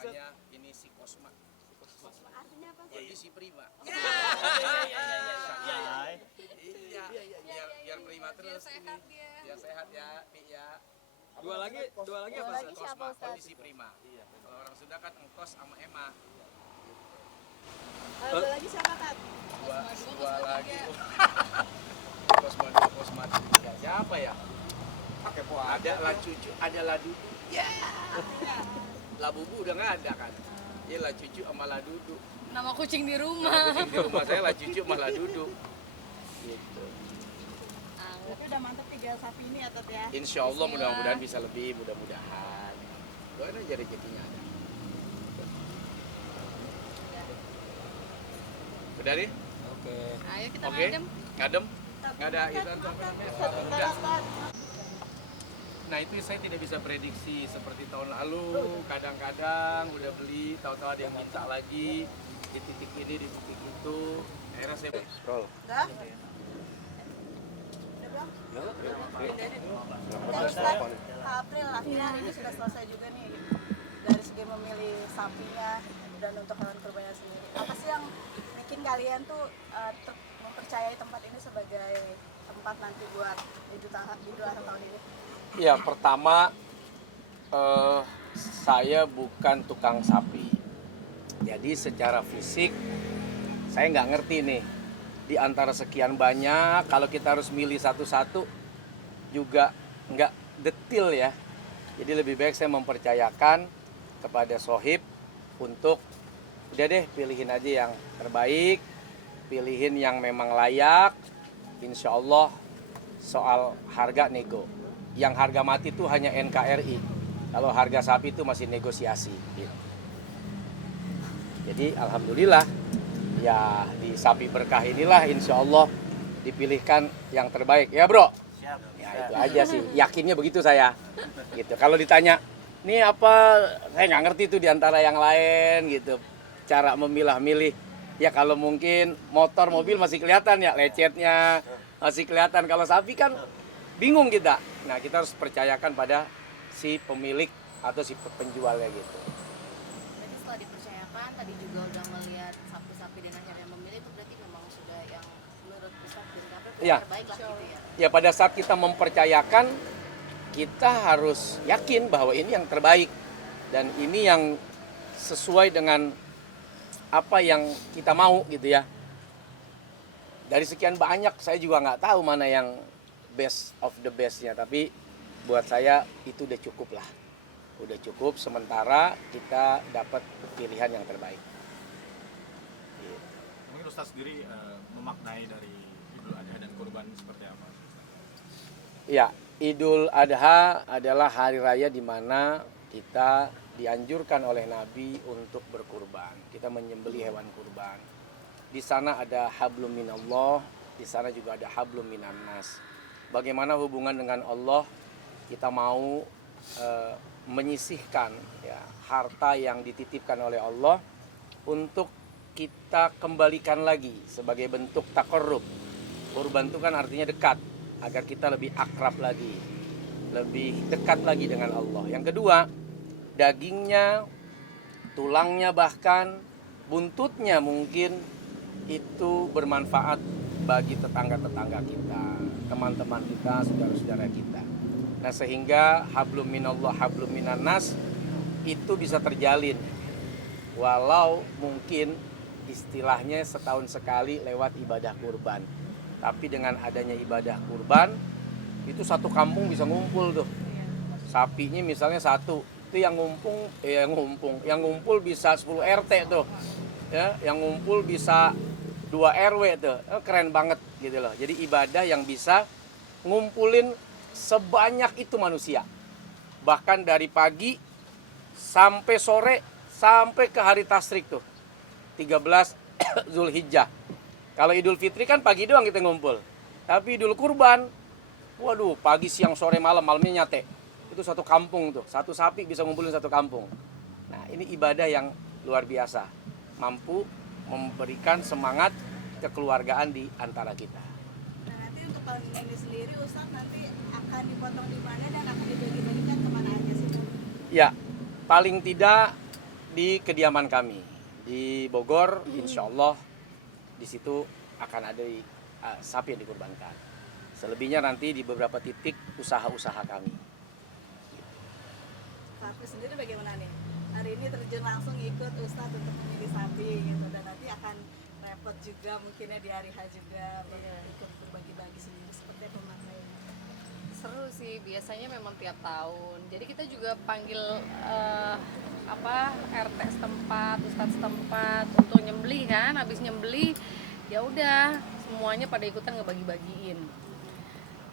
Namanya ini si Kosma. Artinya apa? Kondisi prima. Iya. Iya, biar prima terus ini. Biar sehat ya, Pi ya. Dua lagi apa? Dua lagi Ustaz? siapa, Kosma, Ustaz? kondisi prima. Kalau orang Sunda kan engkos sama ema. Dua lagi siapa, Kak? Dua lagi. Kosma dua, Kosma tiga. Siapa ya? Pakai poa. Ada lah cucu, ada lah dudu. Ya. Lah bubu udah nggak ada kan? Ya lah cucu sama lah dudu. Nama kucing di Nah, rumah. kucing di rumah saya lah cucu sama lah dudu. Gitu. Tapi udah mantep 3 sapi ini ya, Tet ya? Insya Allah mudah-mudahan bisa lebih, mudah-mudahan. Doain aja rezekinya ada. Udah nih? Oke. Ayo kita Oke. ngadem. Ngadem? Nggak ada itu apa namanya? Udah. Nah itu saya tidak bisa prediksi seperti tahun lalu. Kadang-kadang udah beli, tahu-tahu ada yang minta lagi di titik ini, di titik itu. Akhirnya saya scroll. Udah? Udah belum? Udah, Ustaz. April akhirnya hari ini sudah selesai juga nih dari segi memilih sapinya dan untuk hewan kurbannya sendiri. Apa sih yang bikin kalian tuh mempercayai tempat ini sebagai tempat nanti buat Idul Adha tahun ini? Ya pertama saya bukan tukang sapi. Jadi secara fisik saya nggak ngerti nih di antara sekian banyak kalau kita harus milih satu-satu juga nggak detil ya. Jadi lebih baik saya mempercayakan kepada sohib untuk udah deh pilihin aja yang terbaik, pilihin yang memang layak. Insya Allah soal harga nego. Yang harga mati itu hanya NKRI. Kalau harga sapi itu masih negosiasi. Gitu. Jadi alhamdulillah ya di sapi berkah inilah insya Allah dipilihkan yang terbaik ya bro. Ya itu aja sih, yakinnya begitu saya. Gitu. Kalau ditanya, ini apa? Saya nggak ngerti itu diantara yang lain gitu. Cara memilah-milih. Ya kalau mungkin motor, mobil masih kelihatan ya lecetnya masih kelihatan. Kalau sapi kan bingung kita. Nah kita harus percayakan pada si pemilik atau si penjualnya gitu. Berarti setelah dipercayakan, tadi juga udah melihat sapi-sapi dan akhirnya memilih itu berarti memang sudah yang menurut Ustaz dan Gabriel Iya. terbaik lah gitu ya. Ya pada saat kita mempercayakan, kita harus yakin bahwa ini yang terbaik dan ini yang sesuai dengan apa yang kita mau gitu ya. Dari sekian banyak saya juga nggak tahu mana yang best of the bestnya, tapi buat saya itu udah cukup lah. Udah cukup sementara kita dapat pilihan yang terbaik. Mungkin Ustaz sendiri memaknai dari Idul Adha dan kurban seperti apa? Ya, Idul Adha adalah hari raya di mana kita dianjurkan oleh Nabi untuk berkurban. Kita menyembelih hewan kurban. Di sana ada hablum minallah, di sana juga ada hablum minannas. Bagaimana hubungan dengan Allah? Kita mau menyisihkan ya, harta yang dititipkan oleh Allah untuk kita kembalikan lagi sebagai bentuk taqarrub. Kurban itu kan artinya dekat, agar kita lebih akrab lagi, lebih dekat lagi dengan Allah. Yang kedua, dagingnya, tulangnya bahkan buntutnya mungkin itu bermanfaat bagi tetangga-tetangga kita, teman-teman kita, saudara-saudara kita. Nah sehingga hablum minallah, hablum minannas itu bisa terjalin. Walau mungkin istilahnya setahun sekali lewat ibadah kurban. Tapi dengan adanya ibadah kurban, itu satu kampung bisa ngumpul tuh. Sapinya misalnya satu, itu yang ngumpul bisa 10 RT tuh. Ya, yang ngumpul bisa 2 RW tuh. Keren banget gitu loh. Jadi ibadah yang bisa ngumpulin sebanyak itu manusia. Bahkan dari pagi sampai sore sampai ke hari tasyrik tuh. 13 Zulhijjah. Kalau Idul Fitri kan pagi doang kita ngumpul. Tapi Idul Kurban, waduh, pagi, siang, sore, malam, malamnya nyate. Itu satu kampung tuh, satu sapi bisa ngumpulin satu kampung. Nah, ini ibadah yang luar biasa. Mampu memberikan semangat kekeluargaan di antara kita. Nah nanti untuk tahun ini sendiri Ustaz nanti akan dipotong di mana dan akan dibagi-bagikan kemana aja sih? Ya, paling tidak di kediaman kami di Bogor, insya Allah di situ akan ada sapi yang dikurbankan. Selebihnya nanti di beberapa titik usaha-usaha kami. Kak April sendiri bagaimana nih? Hari ini terjun langsung ikut Ustadz untuk memilih sapi gitu, dan nanti akan repot juga mungkinnya di hari H juga ikut berbagi-bagi sendiri, seperti apa maknanya? Seru sih, biasanya memang tiap tahun. Jadi kita juga panggil RT setempat, ustadz setempat untuk nyembelih kan. Habis nyembelih ya udah semuanya pada ikutan ngebagi-bagiin.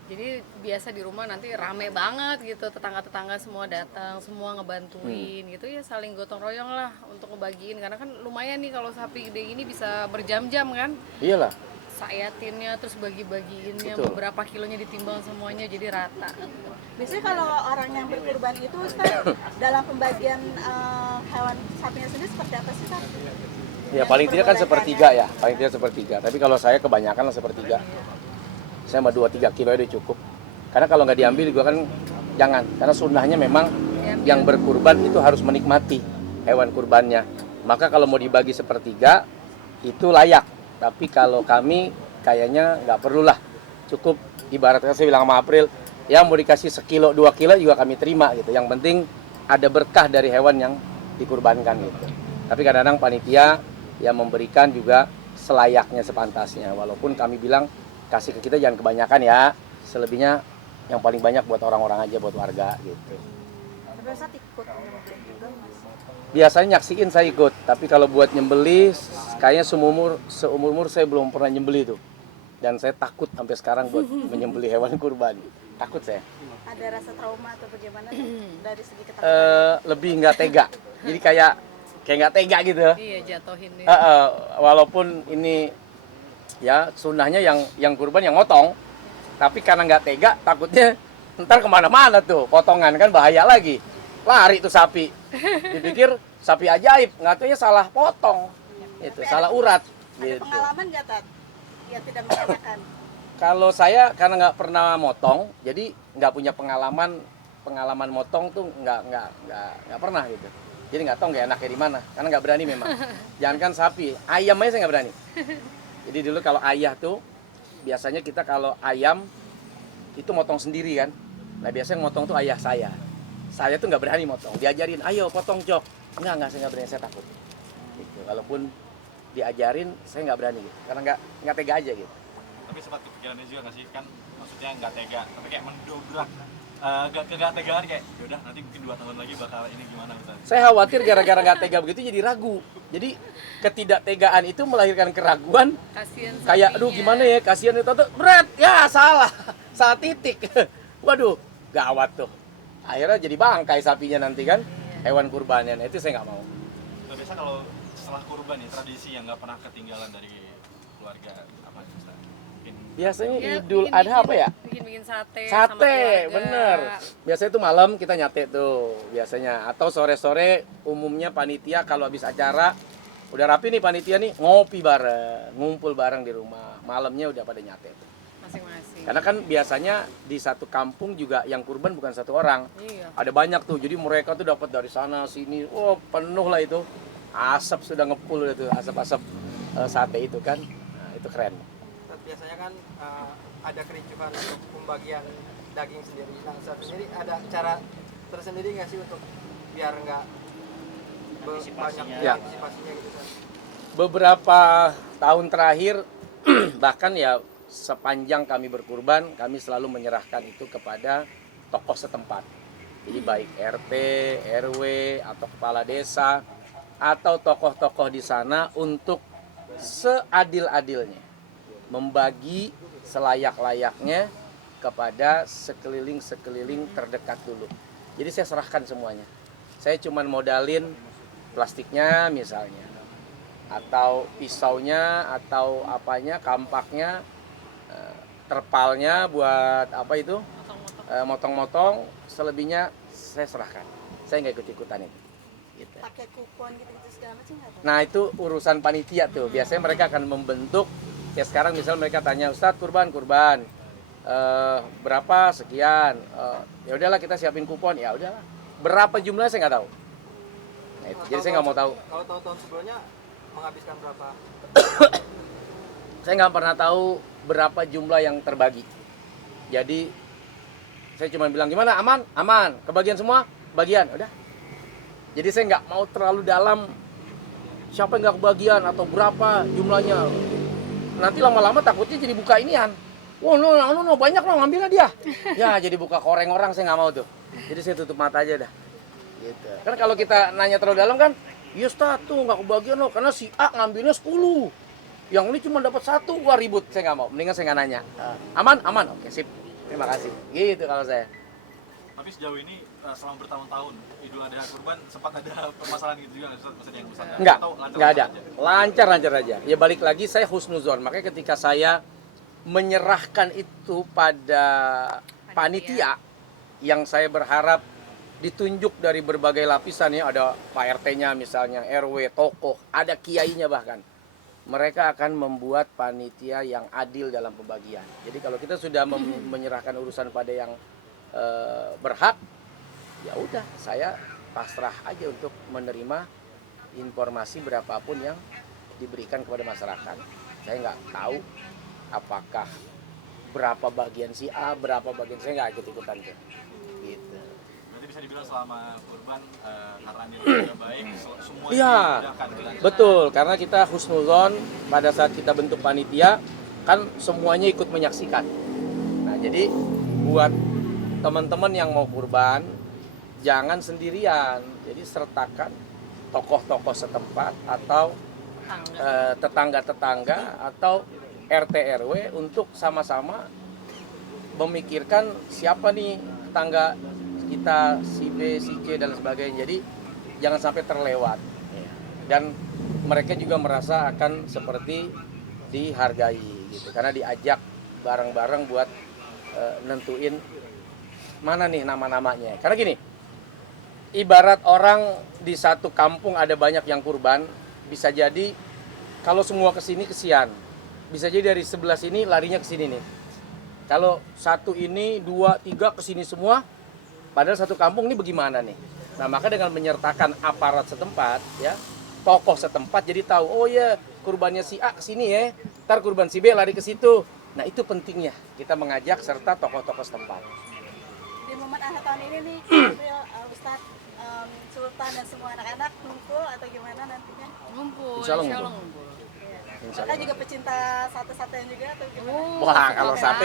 Jadi biasa di rumah nanti rame banget gitu, tetangga-tetangga semua datang, semua ngebantuin gitu ya, saling gotong royong lah untuk ngebagiin, karena kan lumayan nih kalau sapi gede ini bisa berjam-jam kan. Iyalah. Sayatinnya terus bagi-bagiinnya, Betul. beberapa kilonya ditimbang semuanya jadi rata. Biasanya kalau orang yang berkurban itu Ustadz, dalam pembagian hewan sapinya sendiri seperti apa sih Ustadz? Ya paling tidak kan sepertiga ya, paling tidak sepertiga. Tapi kalau saya kebanyakan lah sepertiga. Saya mah 2-3 kilo udah cukup. Karena kalau nggak diambil juga kan jangan. Karena sunnahnya memang yang berkurban itu harus menikmati hewan kurbannya. Maka kalau mau dibagi sepertiga itu layak. Tapi kalau kami kayaknya nggak perlulah. Cukup ibaratnya saya bilang sama April, ya mau dikasih sekilo 2 kilo juga kami terima gitu. Yang penting ada berkah dari hewan yang dikurbankan gitu. Tapi kadang-kadang panitia yang memberikan juga selayaknya, sepantasnya. Walaupun kami bilang kasih ke kita jangan kebanyakan ya, selebihnya yang paling banyak buat orang-orang aja, buat warga gitu. Tapi Ustadz ikut nyembelih juga Mas? Biasanya nyaksiin saya ikut, tapi kalau buat nyembelih kayaknya seumur saya belum pernah nyembelih tuh. Dan saya takut sampai sekarang buat menyembelih hewan kurban. Takut saya. Ada rasa trauma atau bagaimana dari segi ketakutan? Lebih nggak tega. Jadi kayak nggak tega gitu. Iya, jatuhin nih. Walaupun ini ya sunnahnya yang kurban yang motong, tapi karena nggak tega takutnya ntar kemana-mana tuh potongan kan bahaya lagi, lari tuh sapi, dipikir sapi ajaib, nggak tahu ya salah potong, itu salah urat. Ada Gitu. pengalaman nggak Tat? Ya tidak mengenakan. Kalau saya karena nggak pernah motong, jadi nggak punya pengalaman motong tuh nggak pernah gitu. Jadi nggak tahu nggak enaknya di mana, karena nggak berani memang. Jangankan sapi, ayam aja saya nggak berani. Jadi dulu kalau ayah tuh, biasanya kita kalau ayam itu motong sendiri kan. Nah biasanya motong tuh ayah saya. Saya tuh nggak berani motong. Diajarin, ayo potong Cok. Enggak, saya nggak berani, saya takut. Gitu. Walaupun diajarin, saya nggak berani gitu. Karena nggak tega aja gitu. Tapi sempat kepikirannya juga nggak sih, kan maksudnya nggak tega, tapi kayak mendobrak gak tegaan, kayak yaudah nanti mungkin 2 tahun lagi bakal ini gimana misalnya. Saya khawatir gara-gara nggak tega begitu jadi ragu. Jadi ketidaktegaan itu melahirkan keraguan. Kasihan Kayak aduh sapinya. gimana ya, kasihan itu tuh berat. Ya salah titik. Waduh, gawat tuh. Akhirnya jadi bangkai sapinya nanti kan. Hewan kurbannya. Nah, itu saya nggak mau. Nah, biasa kalau setelah kurban nih, tradisi yang nggak pernah ketinggalan dari keluarga apa sih Ustaz? Mungkin Biasanya Ya, Idul bikin- Adha apa ya? Bikin sate. sama Sate, keluarga. bener. Biasanya itu malam kita nyate tuh biasanya. Atau sore-sore umumnya panitia kalau habis acara udah rapi nih panitia nih ngopi bareng, ngumpul bareng di rumah. Malamnya udah pada nyate tuh. Masing-masing. Karena kan biasanya di satu kampung juga yang kurban bukan satu orang. Iya. Ada banyak tuh. Jadi mereka tuh dapat dari sana sini. Oh, penuh lah itu. Asap sudah ngepul itu, asap-asap sate itu kan. Nah, itu keren. Biasanya kan ada kericuhan untuk pembagian daging sendiri. Nah, Ustaz sendiri ada cara tersendiri nggak sih untuk biar nggak banyak Ya. antisipasinya gitu Ustaz? Beberapa tahun terakhir bahkan ya sepanjang kami berkurban kami selalu menyerahkan itu kepada tokoh setempat. Jadi baik RT, RW atau kepala desa atau tokoh-tokoh di sana untuk seadil-adilnya membagi selayak-layaknya kepada sekeliling terdekat dulu. Jadi saya serahkan semuanya. Saya cuman modalin plastiknya misalnya, atau pisaunya, atau apanya, kampaknya, terpalnya buat apa itu, motong-motong. Selebihnya saya serahkan. Saya nggak ikut-ikutan itu. Gitu. Pakai kupon gitu segala macam nggak Tat? Nah itu urusan panitia tuh. Biasanya mereka akan membentuk. Ya sekarang misalnya mereka tanya, Ustadz kurban, berapa sekian? Ya udahlah kita siapin kupon. Ya udahlah. Berapa jumlahnya saya nggak tahu. Nah, itu. Jadi saya nggak mau tahu. Kalau tahun-tahun sebelumnya menghabiskan berapa? Saya nggak pernah tahu berapa jumlah yang terbagi. Jadi saya cuma bilang gimana, aman, aman, kebagian semua, bagian, udah. Jadi saya nggak mau terlalu dalam siapa yang nggak kebagian atau berapa jumlahnya. Nanti lama-lama takutnya jadi buka inian. Wah, no, banyak loh ngambilnya dia. Ya, jadi buka koreng orang saya nggak mau tuh. Jadi saya tutup mata aja dah. Gitu. Kan kalau kita nanya terlalu dalam kan, iya Ustaz tuh nggak kebagian loh, karena si A ngambilnya 10. Yang ini cuma dapat 1, wah ribut. Saya nggak mau, mendingan saya nggak nanya. Aman, aman, oke sip. Terima kasih. Gitu kalau saya. Tapi sejauh ini selama bertahun-tahun Idul Adha Kurban sempat ada permasalahan gitu juga nggak Ustaz? Maksudnya yang besar? Enggak, Atau lancar-lancar enggak ada. aja? Lancar-lancar aja. Ya balik lagi saya husnuzon. Makanya ketika saya menyerahkan itu pada panitia yang saya berharap ditunjuk dari berbagai lapisan ya, ada Pak RT-nya misalnya, RW, tokoh, ada kiainya bahkan. Mereka akan membuat panitia yang adil dalam pembagian. Jadi kalau kita sudah menyerahkan urusan pada yang berhak, ya udah saya pasrah aja untuk menerima informasi berapapun yang diberikan kepada masyarakat. Saya nggak tahu apakah berapa bagian si A, berapa bagian saya nggak ikut-ikutan tuh. Gitu. Berarti bisa dibilang selama kurban karena dia juga baik, semua Iya, diudahkan gitu. betul. Karena kita husnuzon pada saat kita bentuk panitia, kan semuanya ikut menyaksikan. Nah, jadi buat teman-teman yang mau kurban, jangan sendirian. Jadi sertakan tokoh-tokoh setempat atau tetangga-tetangga atau RT RW untuk sama-sama memikirkan siapa nih tetangga kita, si B, si C dan sebagainya. Jadi jangan sampai terlewat. Dan mereka juga merasa akan seperti dihargai gitu. Karena diajak bareng-bareng buat nentuin mana nih nama-namanya. Karena gini, ibarat orang di satu kampung ada banyak yang kurban, bisa jadi kalau semua kesini kesian. Bisa jadi dari sebelah sini larinya ke sini nih. Kalau satu ini, 2, 3 kesini semua, padahal satu kampung ini bagaimana nih? Nah, maka dengan menyertakan aparat setempat, ya, tokoh setempat, jadi tahu, oh ya kurbannya si A kesini ya, ntar kurban si B lari ke situ. Nah, itu pentingnya kita mengajak serta tokoh-tokoh setempat. Di momen akhir tahun ini nih, April, Ustadz, Sultan dan semua anak-anak ngumpul atau gimana nantinya? Ngumpul, Insya Allah insya Allah ngumpul. ngumpul. Insya Kakak Allah. juga pecinta sate-satean juga atau gimana? Wah, kalau sate